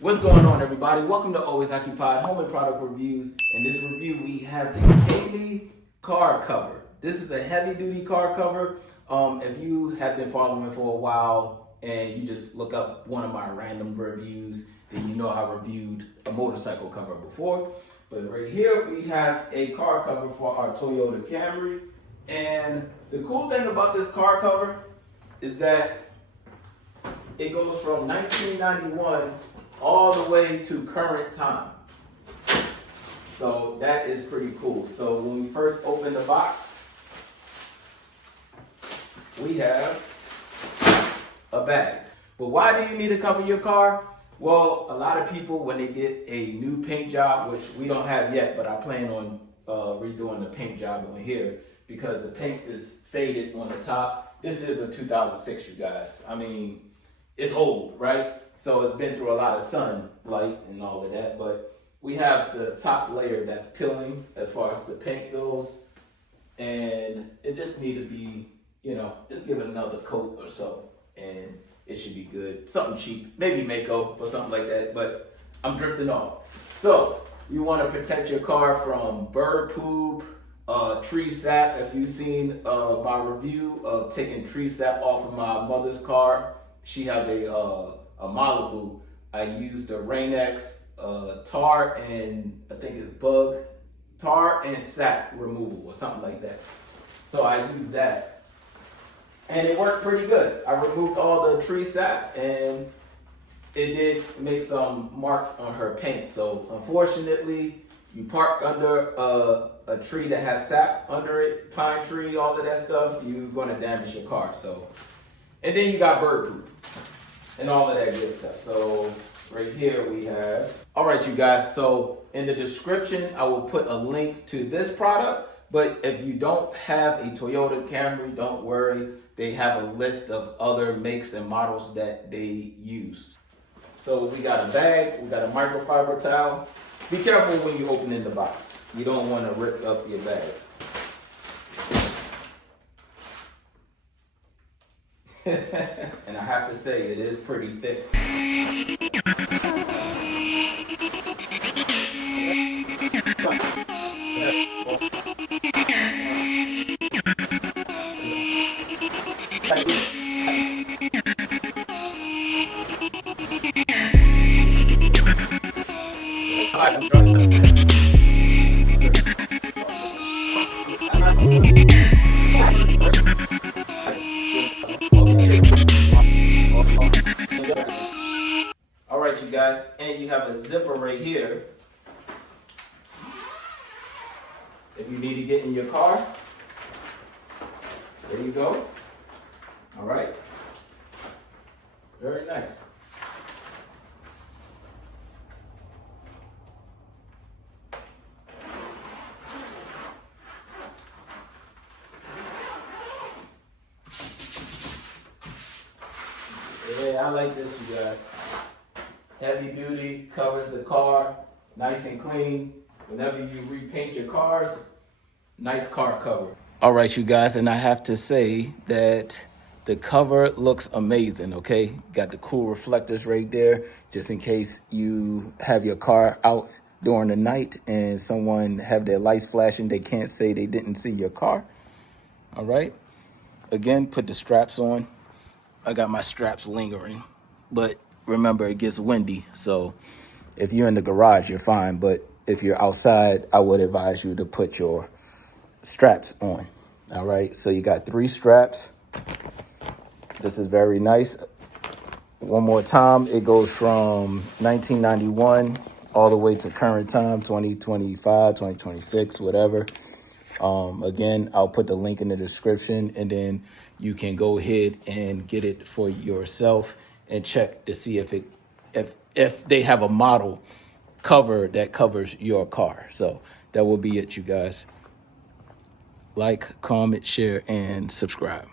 What's going on, everybody? Welcome to Always Occupied Home and Product Reviews. In this review, we have the Kayme car cover. This is a heavy-duty car cover. If you have been following for a while and you just look up one of my random reviews, then you know I reviewed a motorcycle cover before. But right here, we have a car cover for our Toyota Camry. And the cool thing about this car cover is that it goes from 1991 all the way to current time. So that is pretty cool. So when we first open the box, we have a bag. But why do you need to cover your car? Well, a lot of people, when they get a new paint job, which we don't have yet, but I plan on redoing the paint job on here because the paint is faded on the top. This is a 2006, you guys. I mean, it's old, right? So it's been through a lot of sunlight and all of that, but we have the top layer that's peeling as far as the paint goes, and it just need to be, just give it another coat or so, and it should be good. Something cheap, maybe Mako or something like that, but I'm drifting off. So you want to protect your car from bird poop, tree sap. If you've seen my review of taking tree sap off of my mother's car, she have a Malibu. I used the Rain-X tar and I think it's bug tar and sap removal or something like that. So I used that and it worked pretty good. I removed all the tree sap and it did make some marks on her paint. So unfortunately, you park under a tree that has sap under it, pine tree, all of that stuff, you're gonna damage your car. So, and then you got bird poop and all of that good stuff. So right here we have, all right, you guys, so in the description, I will put a link to this product, but if you don't have a Toyota Camry, don't worry. They have a list of other makes and models that they use. So we got a bag, we got a microfiber towel. Be careful when you open in the box. You don't want to rip up your bag. And I have to say, it is pretty thick. All right, you guys, and you have a zipper right here. If you need to get in your car, there you go. All right, very nice. Yeah, I like this, you guys. Heavy duty, covers the car, nice and clean. Whenever you repaint your cars, nice car cover. All right, you guys, and I have to say that the cover looks amazing, okay? Got the cool reflectors right there, just in case you have your car out during the night and someone have their lights flashing, they can't say they didn't see your car. All right, again, put the straps on. I got my straps lingering, but remember it gets windy. So if you're in the garage, you're fine. But if you're outside, I would advise you to put your straps on. All right. So you got 3 straps. This is very nice. One more time. It goes from 1991 all the way to current time, 2025, 2026, whatever. Again, I'll put the link in the description, and then you can go ahead and get it for yourself and check to see if they have a model cover that covers your car. So that will be it, you guys. Like, comment, share, and subscribe.